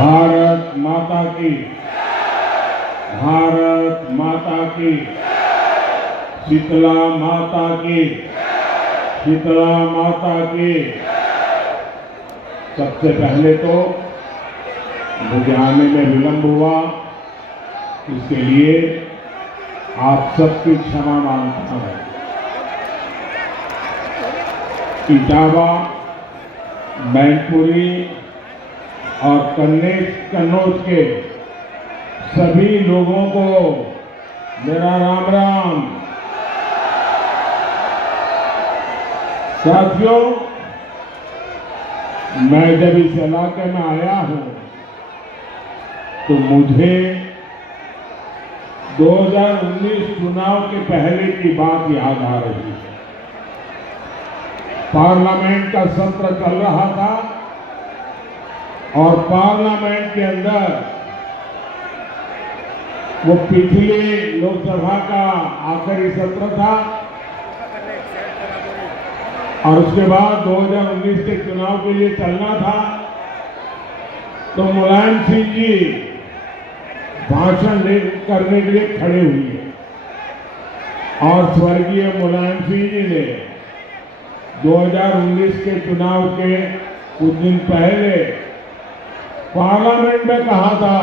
भारत माता की, भारत माता की, शीतला माता की, शीतला माता की। सबसे पहले तो मुझे आने में विलंब हुआ, इसके लिए आप सबकी क्षमा मांगता हूं। इटावा, मैनपुरी और कन्नौज के सभी लोगों को मेरा राम राम। साथियों, मैं जब इस इलाके में आया हूं तो मुझे 2019 चुनाव के पहले की बात याद आ रही है। पार्लियामेंट का सत्र चल रहा था और पार्लियामेंट के अंदर वो पिछले लोकसभा का आखिरी सत्र था और उसके बाद 2019 के चुनाव के लिए चलना था। तो मुलायम सिंह जी भाषण करने के लिए खड़े हुए और स्वर्गीय मुलायम सिंह जी ने 2019 के चुनाव के कुछ दिन पहले पार्लियामेंट में कहा था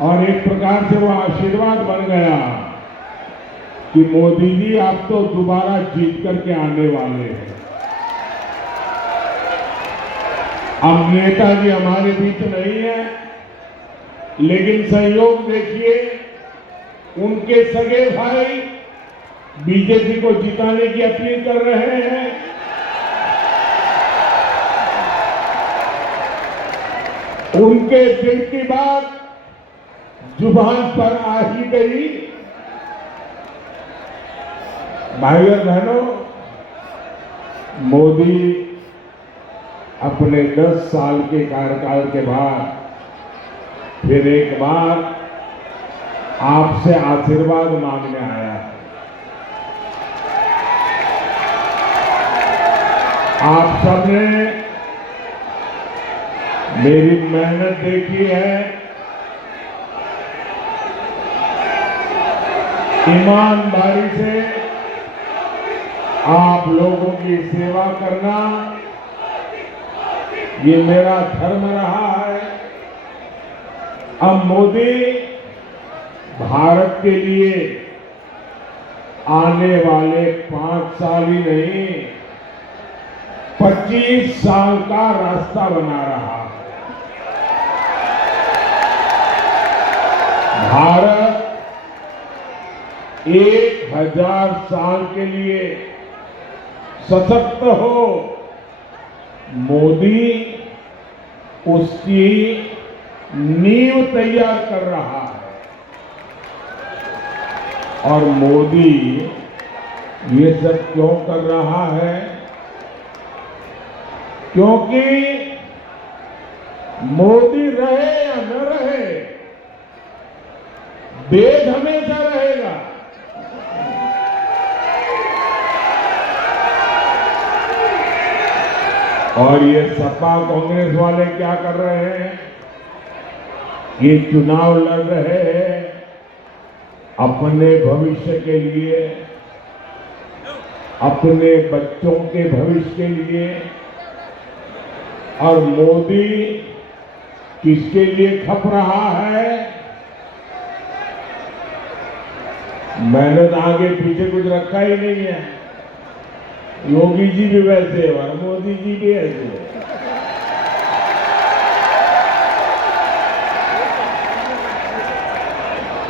और एक प्रकार से वो आशीर्वाद बन गया कि मोदी जी आप तो दोबारा जीत करके आने वाले हैं। अब नेताजी हमारे बीच नहीं है, लेकिन संयोग देखिए उनके सगे भाई बीजेपी को जिताने की अपील कर रहे हैं। उनके दिल की बात जुबान पर आ ही गई। भाइयों बहनों, मोदी अपने 10 साल के कार्यकाल के बाद फिर एक बार आपसे आशीर्वाद मांगने आया है। आप सबने मेरी मेहनत देखी है, ईमानदारी से आप लोगों की सेवा करना ये मेरा धर्म रहा है। अब मोदी भारत के लिए आने वाले 5 साल ही नहीं 25 साल का रास्ता बना रहा है। भारत 1000 साल के लिए सशक्त हो, मोदी उसकी नींव तैयार कर रहा है। और मोदी ये सब क्यों कर रहा है? क्योंकि मोदी रहे या न रहे, देश हमेशा रहेगा। और ये सपा कांग्रेस वाले क्या कर रहे हैं? ये चुनाव लड़ रहे हैं अपने भविष्य के लिए, अपने बच्चों के भविष्य के लिए। और मोदी किसके लिए खप रहा है? मैंने तो आगे पीछे कुछ रखा ही नहीं है। योगी जी भी वैसे और मोदी जी भी ऐसे।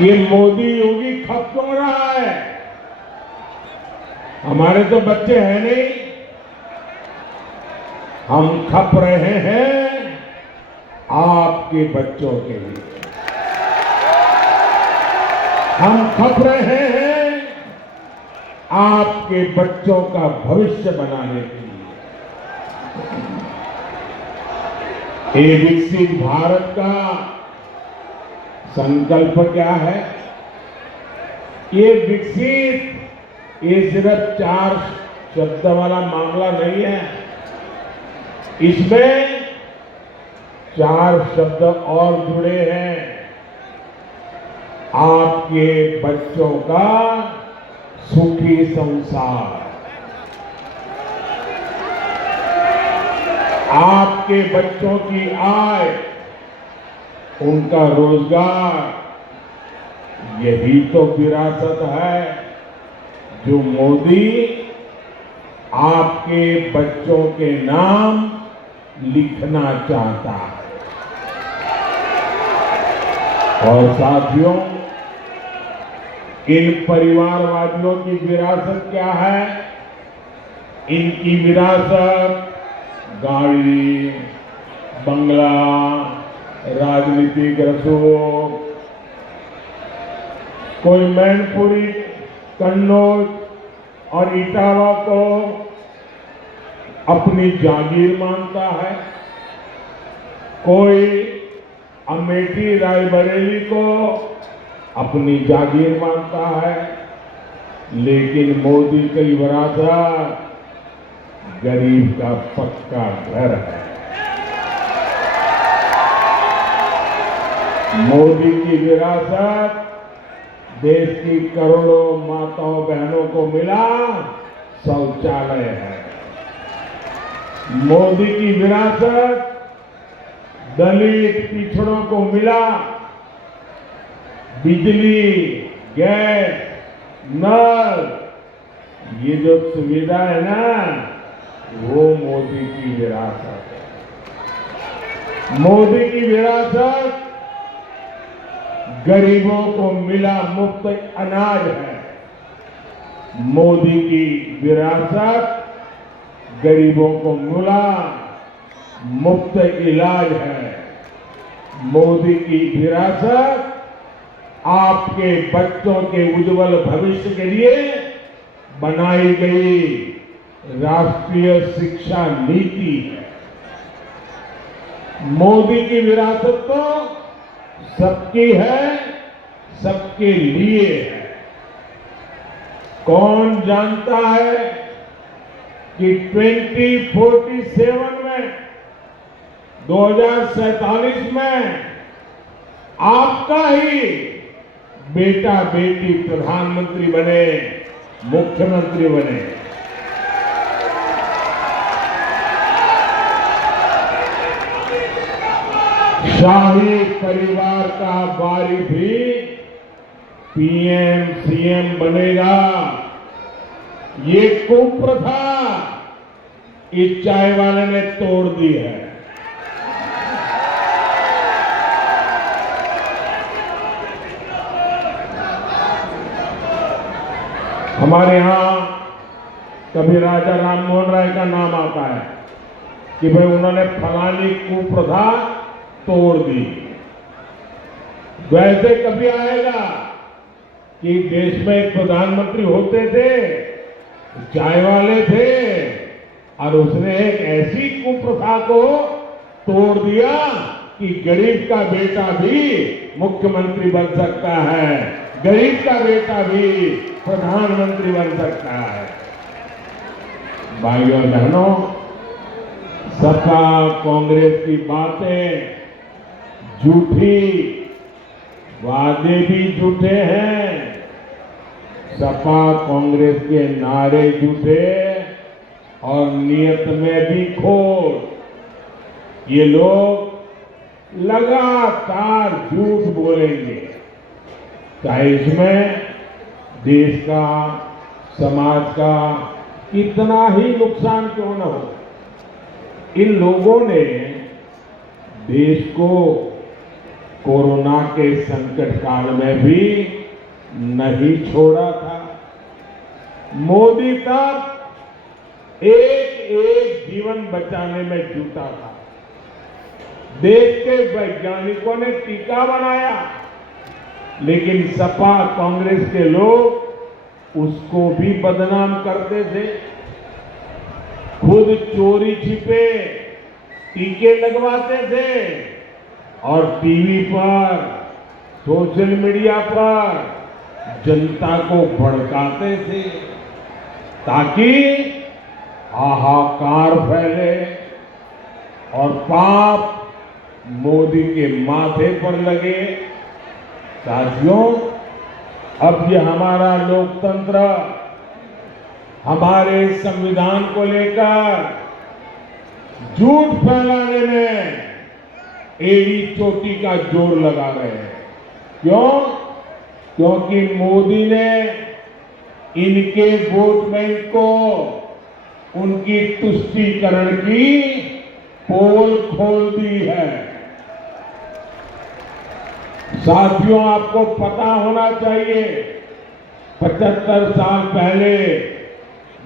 ये मोदी योगी खप क्यों रहा है? हमारे तो बच्चे हैं नहीं, हम खप रहे हैं आपके बच्चों के लिए। हम खप रहे हैं आपके बच्चों का भविष्य बनाने के लिए। ये विकसित भारत का संकल्प क्या है? ये विकसित ये सिर्फ 4 शब्द वाला मामला नहीं है। इसमें 4 शब्द और जुड़े हैं, आपके बच्चों का सुखी संसार। आपके बच्चों की आय, उनका रोजगार, यही तो विरासत है जो मोदी आपके बच्चों के नाम लिखना चाहता है। और साथियों, इन परिवारवादियों की विरासत क्या है? इनकी विरासत गाड़ी, बंगला, राजनीतिक रसूख, कोई मैनपुरी, कन्नौज और इटावा को अपनी जागीर मानता है, कोई अमेठी रायबरेली को अपनी जागीर मानता है, लेकिन मोदी की विरासत गरीब का पक्का घर है। मोदी की विरासत देश की करोड़ों माताओं बहनों को मिला शौचालय है। मोदी की विरासत दलित पिछड़ों को मिला बिजली, गैस, नल, ये जो सुविधा है ना, वो मोदी की विरासत है। मोदी की विरासत गरीबों को मिला मुफ्त अनाज है। मोदी की विरासत गरीबों को मिला मुफ्त इलाज है। मोदी की विरासत आपके बच्चों के उज्जवल भविष्य के लिए बनाई गई राष्ट्रीय शिक्षा नीति है। मोदी की विरासत तो सबकी है, सबके लिए है। कौन जानता है कि 2047 में, 2047 में आपका ही बेटा बेटी प्रधानमंत्री बने, मुख्यमंत्री बने। शाही परिवार का वारिस भी पीएम सीएम बनेगा। ये कुप्रथा इस चाय वाले ने तोड़ दी है। हमारे यहां कभी राजा राममोहन राय का नाम आता है कि भाई उन्होंने फलानी कुप्रथा तोड़ दी। वैसे कभी आएगा कि देश में एक प्रधानमंत्री होते थे, चाय वाले थे, और उसने एक ऐसी कुप्रथा को तोड़ दिया कि गरीब का बेटा भी मुख्यमंत्री बन सकता है, गरीब का बेटा भी प्रधानमंत्री बन सकता है। भाइयों बहनों, सपा कांग्रेस की बातें झूठी, वादे भी झूठे हैं, सपा कांग्रेस के नारे झूठे और नियत में भी खोट। ये लोग लगातार झूठ बोलेंगे, चाहे इसमें देश का, समाज का कितना ही नुकसान क्यों न हो। इन लोगों ने देश को कोरोना के संकट काल में भी नहीं छोड़ा था। मोदी तक एक एक जीवन बचाने में जुटा था। देश के वैज्ञानिकों ने टीका बनाया, लेकिन सपा कांग्रेस के लोग उसको भी बदनाम करते थे। खुद चोरी छिपे टीके लगवाते थे और टीवी पर, सोशल मीडिया पर जनता को भड़काते थे ताकि हाहाकार फैले और पाप मोदी के माथे पर लगे। साथियों, अब ये हमारा लोकतंत्र हमारे संविधान को लेकर झूठ फैलाने में एड़ी चोटी का जोर लगा रहे हैं। क्यों? क्योंकि मोदी ने इनके वोट बैंक को उनकी तुष्टीकरण की पोल खोल दी है। साथियों, आपको पता होना चाहिए 75 साल पहले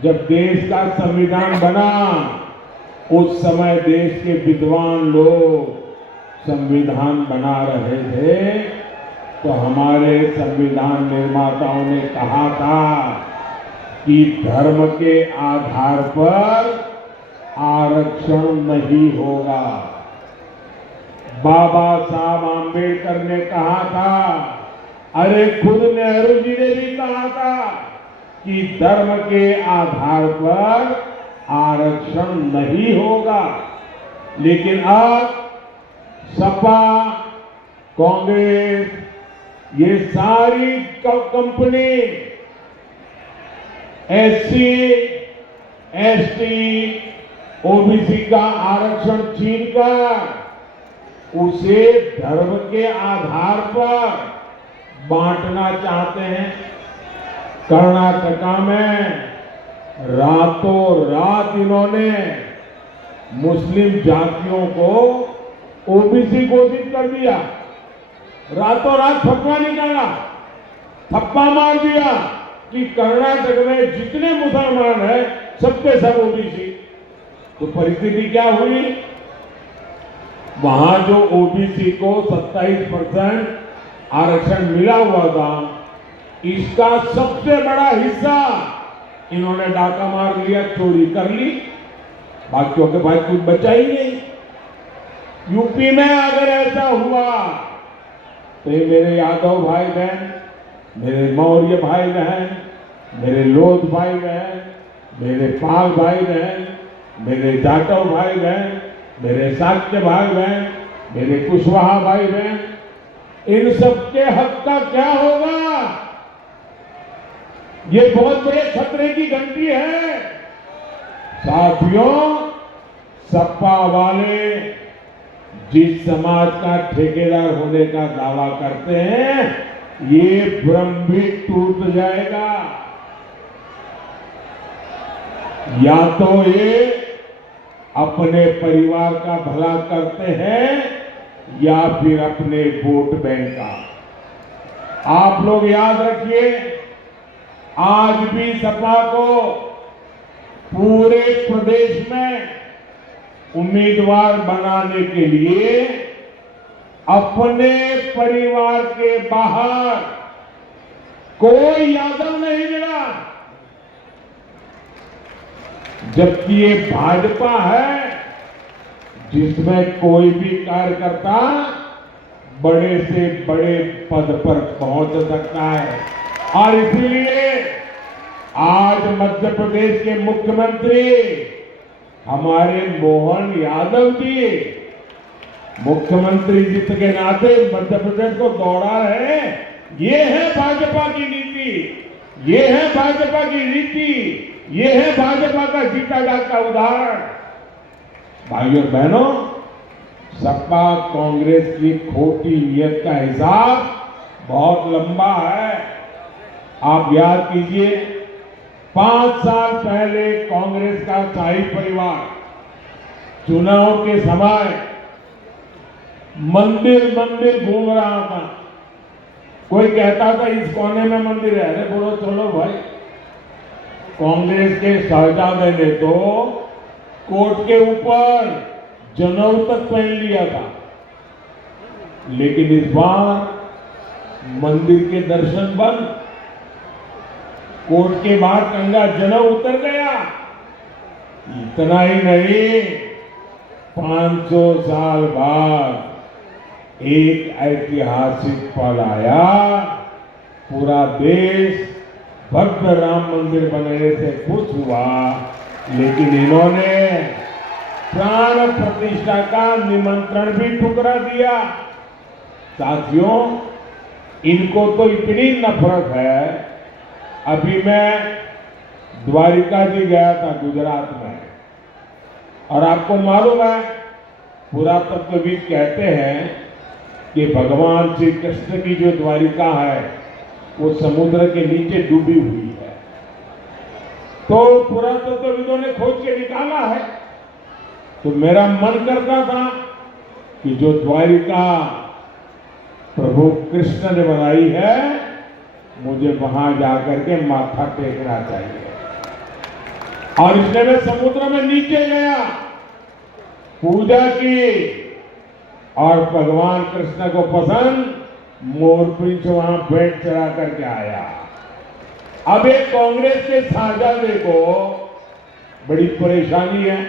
जब देश का संविधान बना, उस समय देश के विद्वान लोग संविधान बना रहे थे, तो हमारे संविधान निर्माताओं ने कहा था कि धर्म के आधार पर आरक्षण नहीं होगा। बाबा साहब आंबेडकर ने कहा था, अरे खुद नेहरू जी ने भी कहा था कि धर्म के आधार पर आरक्षण नहीं होगा। लेकिन अब सपा, कांग्रेस, ये सारी कंपनी एससी, एसटी, ओबीसी का आरक्षण छीनकर उसे धर्म के आधार पर बांटना चाहते हैं। कर्नाटका में रातों रात इन्होंने मुस्लिम जातियों को ओबीसी घोषित कर दिया। रातों रात फतवा निकाला, थप्पा मार दिया कि कर्नाटक में जितने मुसलमान हैं सबके सब ओबीसी। तो परिस्थिति क्या हुई? वहां जो ओबीसी को 27% आरक्षण मिला हुआ था, इसका सबसे बड़ा हिस्सा इन्होंने डाका मार लिया, चोरी कर ली। बाकियों के पास कुछ बचा ही नहीं। यूपी में अगर ऐसा हुआ तो ये मेरे यादव भाई बहन, मेरे मौर्य भाई बहन, मेरे लोध भाई बहन, मेरे पाल भाई बहन, मेरे जाटव भाई बहन, मेरे शाक्य भाई बहन, मेरे कुशवाहा भाई बहन, इन सबके हक का क्या होगा? ये बहुत बड़े खतरे की घंटी है। साथियों, सपा वाले जिस समाज का ठेकेदार होने का दावा करते हैं, ये भ्रम भी टूट जाएगा। या तो ये अपने परिवार का भला करते हैं या फिर अपने वोट बैंक का। आप लोग याद रखिए, आज भी सपा को पूरे प्रदेश में उम्मीदवार बनाने के लिए अपने परिवार के बाहर कोई यादव नहीं मिला, जबकि ये भाजपा है जिसमें कोई भी कार्यकर्ता बड़े से बड़े पद पर पहुंच सकता है। और इसलिए आज मध्य प्रदेश के मुख्यमंत्री हमारे मोहन यादव जी मुख्यमंत्री जी के नाते मध्य प्रदेश को दौड़ा रहे हैं। ये है भाजपा की नीति, ये है भाजपा की रीति, ये है भाजपा का जीता जागता उदाहरण। भाइयों और बहनों, सपा कांग्रेस की खोटी नीयत का हिसाब बहुत लंबा है। आप याद कीजिए, 5 साल पहले कांग्रेस का शाही परिवार चुनाव के समय मंदिर मंदिर घूम रहा था। कोई कहता था इस कोने में मंदिर है, अरे बोलो चलो भाई। कांग्रेस के शहजादे ने तो कोर्ट के ऊपर जनेऊ तक पहन लिया था। लेकिन इस बार मंदिर के दर्शन बंद, कोर्ट के बाहर कंगा जनेऊ उतर गया। इतना ही नहीं, 500 साल बाद एक ऐतिहासिक पल आया। पूरा देश भव्य राम मंदिर बनने से खुश हुआ, लेकिन इन्होंने प्राण प्रतिष्ठा का निमंत्रण भी ठुकरा दिया। साथियों, इनको तो इतनी नफरत है। अभी मैं द्वारिका जी गया था गुजरात में, और आपको मालूम है पुरातत्वविद कहते हैं कि भगवान श्री कृष्ण की जो द्वारिका है वो समुद्र के नीचे डूबी हुई है। तो पुरातत्वविदों ने खोज के निकाला है। तो मेरा मन करता था कि जो द्वारिका प्रभु कृष्ण ने बनाई है, मुझे वहां जाकर के माथा टेकना चाहिए। और इसलिए मैं समुद्र में नीचे गया, पूजा की, और भगवान कृष्ण को पसंद मोरपिंच वहां भेंट चढ़ा करके आया। अब एक कांग्रेस के सांसद को बड़ी परेशानी है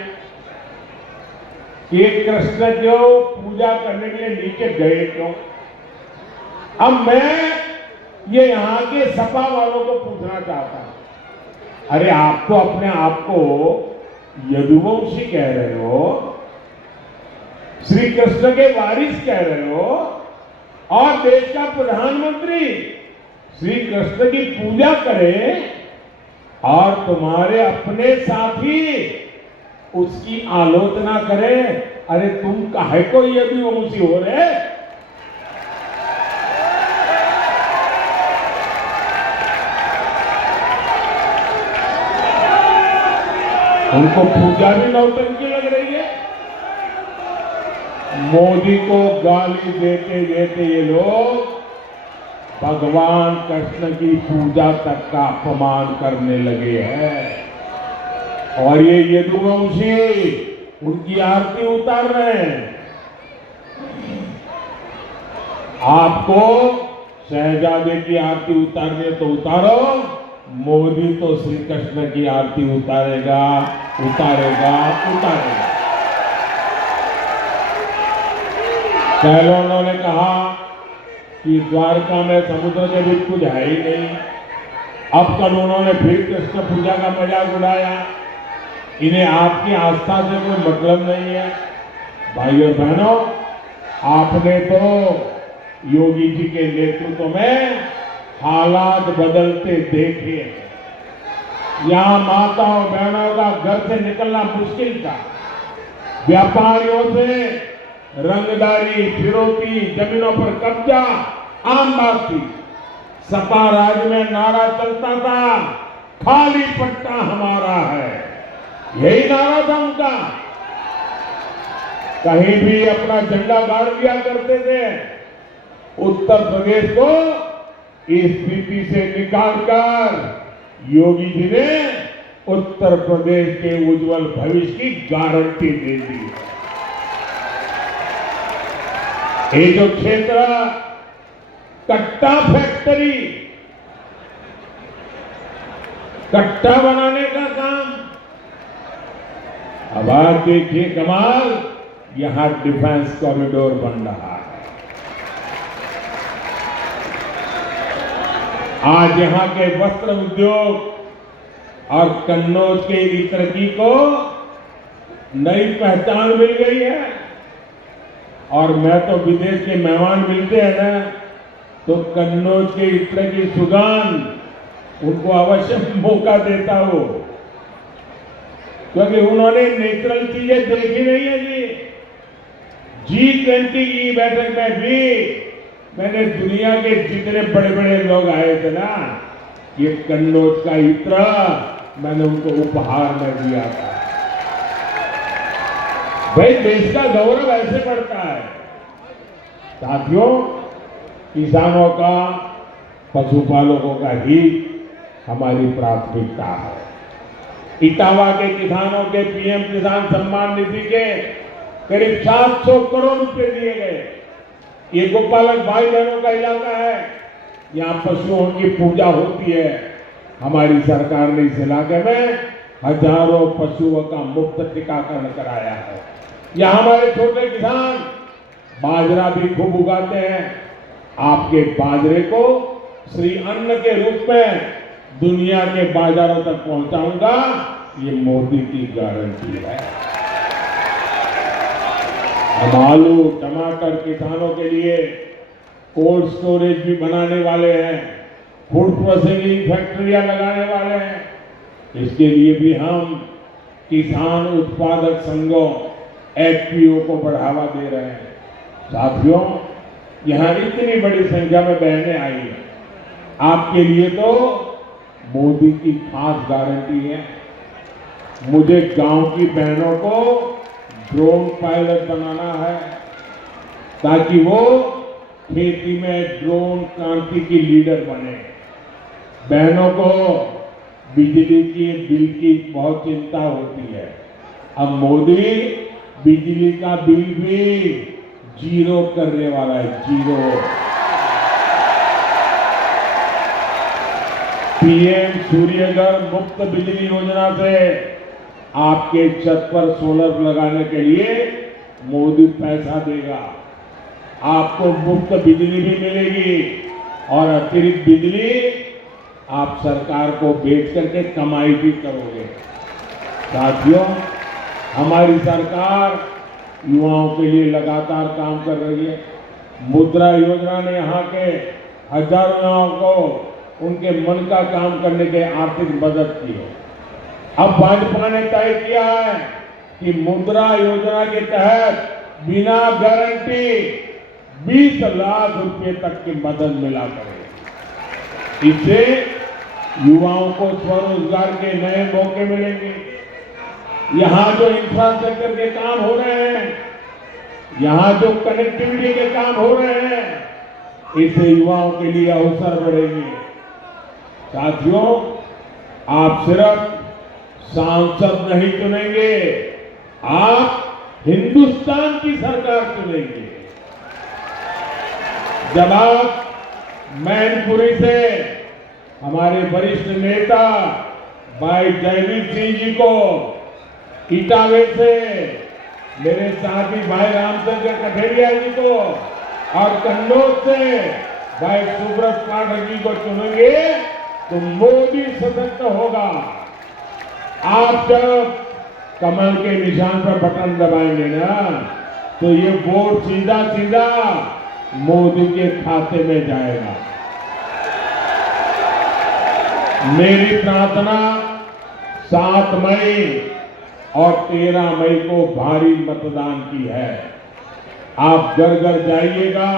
कि कृष्ण को पूजा करने के लिए नीचे गए क्यों। अब मैं ये यहां के सपा वालों को पूछना चाहता हूं, अरे आप तो अपने आप को यदुवंशी कह रहे हो, श्री कृष्ण के वारिस कह रहे हो, और देश का प्रधानमंत्री श्री कृष्ण की पूजा करे, और तुम्हारे अपने साथी उसकी आलोचना करें। अरे तुम काहे को यदुवंशी हो रहे? उनको पूजा भी नौटंकी लग रही है। मोदी को गाली देते देते ये लोग भगवान कृष्ण की पूजा तक का अपमान करने लगे हैं। और ये यदुवंशी उनकी आरती उतार रहे हैं। आपको शहजादे की आरती उतारने तो उतारो, मोदी तो श्री कृष्ण की आरती उतारेगा, उतारेगा, उतारेगा। पहले उन्होंने कहा कि द्वारका में समुद्र के बीच कुछ है ही नहीं। अब कल उन्होंने फिर कृष्ण पूजा का मजाक उड़ाया। इन्हें आपकी आस्था से कोई मतलब नहीं है। भाइयों बहनों, आपने तो योगी जी के नेतृत्व में हालात बदलते देखे। यहां माताओं बहनों का घर से निकलना मुश्किल था। व्यापारियों से रंगदारी, फिरौती, जमीनों पर कब्जा आम बात थी। सपा राज में नारा चलता था, खाली पट्टा हमारा है। यही नारा था उनका। कहीं भी अपना झंडा गाड़ दिया करते थे। उत्तर प्रदेश को इस स्थिति से निकालकर योगी जी ने उत्तर प्रदेश के उज्जवल भविष्य की गारंटी दे दी। ये जो क्षेत्र कट्टा फैक्ट्री, कट्टा बनाने का काम, अब आप देखिए कमाल, यहां डिफेंस कॉरिडोर बन रहा है। आज यहां के वस्त्र उद्योग और कन्नौज के इत्रकी को नई पहचान मिल गई है। और मैं तो विदेश के मेहमान मिलते हैं ना, तो कन्नौज के इत्र की सुगंध उनको अवश्य मौका देता हो, क्योंकि उन्होंने नेचुरल चीजें देखी नहीं है जी। G20 की बैठक में भी मैंने दुनिया के जितने बड़े बड़े लोग आए थे ना, ये कन्नौज का इत्र मैंने उनको उपहार में दिया था। भाई, देश का गौरव ऐसे बढ़ता है। साथियों, किसानों का, पशुपालकों का हित हमारी प्राथमिकता है। इटावा के किसानों के पीएम किसान सम्मान निधि के करीब 700 करोड़ रुपए दिए गए। ये गोपालक भाई बहनों का इलाका है, यहाँ पशुओं की पूजा होती है। हमारी सरकार ने इस इलाके में हजारों पशुओं का मुफ्त टीकाकरण कराया है। यहाँ हमारे छोटे किसान बाजरा भी खूब उगाते हैं। आपके बाजरे को श्री अन्न के रूप में दुनिया के बाजारों तक पहुंचाऊंगा, ये मोदी की गारंटी है। हम आलू टमाटर किसानों के लिए कोल्ड स्टोरेज भी बनाने वाले हैं, फूड प्रोसेसिंग फैक्ट्रियां लगाने वाले हैं। इसके लिए भी हम किसान उत्पादक संघों एफपीओ को बढ़ावा दे रहे हैं। साथियों, यहाँ इतनी बड़ी संख्या में बहनें आई हैं, आपके लिए तो मोदी की खास गारंटी है। मुझे गांव की बहनों को ड्रोन पायलट बनाना है ताकि वो खेती में ड्रोन क्रांति की लीडर बने। बहनों को बिजली की बिल की बहुत चिंता होती है। अब मोदी बिजली का बिल भी जीरो करने वाला है, जीरो। पीएम सूर्यघर मुफ्त बिजली योजना से आपके छत पर सोलर लगाने के लिए मोदी पैसा देगा। आपको मुफ्त बिजली भी मिलेगी और अतिरिक्त बिजली आप सरकार को बेच करके कमाई भी करोगे। साथियों, हमारी सरकार युवाओं के लिए लगातार काम कर रही है। मुद्रा योजना ने यहाँ के हजारों युवाओं को उनके मन का काम करने के आर्थिक मदद की है। अब भाजपा ने तय किया है कि मुद्रा योजना के तहत बिना गारंटी 20 लाख रुपए तक की मदद मिला करेगी। इससे युवाओं को स्वरोजगार के नए मौके मिलेंगे। यहाँ जो इंफ्रास्ट्रक्चर के काम हो रहे हैं, यहाँ जो कनेक्टिविटी के काम हो रहे हैं, इससे युवाओं के लिए अवसर बढ़ेंगे। साथियों, आप सिर्फ सांसद नहीं चुनेंगे, आप हिंदुस्तान की सरकार चुनेंगे। जब आप मैनपुरी से हमारे वरिष्ठ नेता भाई जयवीर सिंह जी को, इटावे से मेरे साथी भाई रामचंद्र कठेरिया जी को और कन्नौज से भाई सुब्रत पाठक जी को चुनेंगे तो मोदी सशक्त होगा। आप जब कमल के निशान पर बटन दबाएंगे ना, तो ये वोट सीधा सीधा मोदी के खाते में जाएगा। मेरी प्रार्थना 7 मई और 13 मई को भारी मतदान की है। आप घर घर जाइएगा,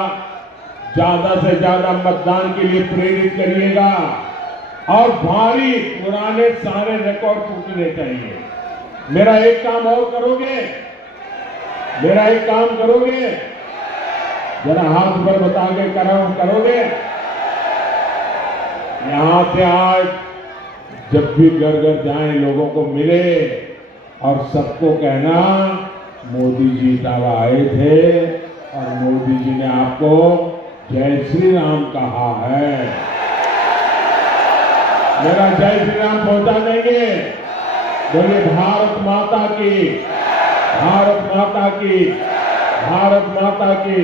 ज्यादा से ज्यादा मतदान के लिए प्रेरित करिएगा और भारी पुराने सारे रिकॉर्ड टूटने चाहिए। मेरा एक काम और करोगे, मेरा एक काम करोगे, जरा हाथ पर बता के करोगे। यहां से आज जब भी घर घर जाएं, लोगों को मिले और सबको कहना मोदी जी तब आए थे और मोदी जी ने आपको जय श्री राम कहा है। मेरा जय श्री राम पहुंचा देंगे। बोलिए भारत माता की, भारत माता की, भारत माता की।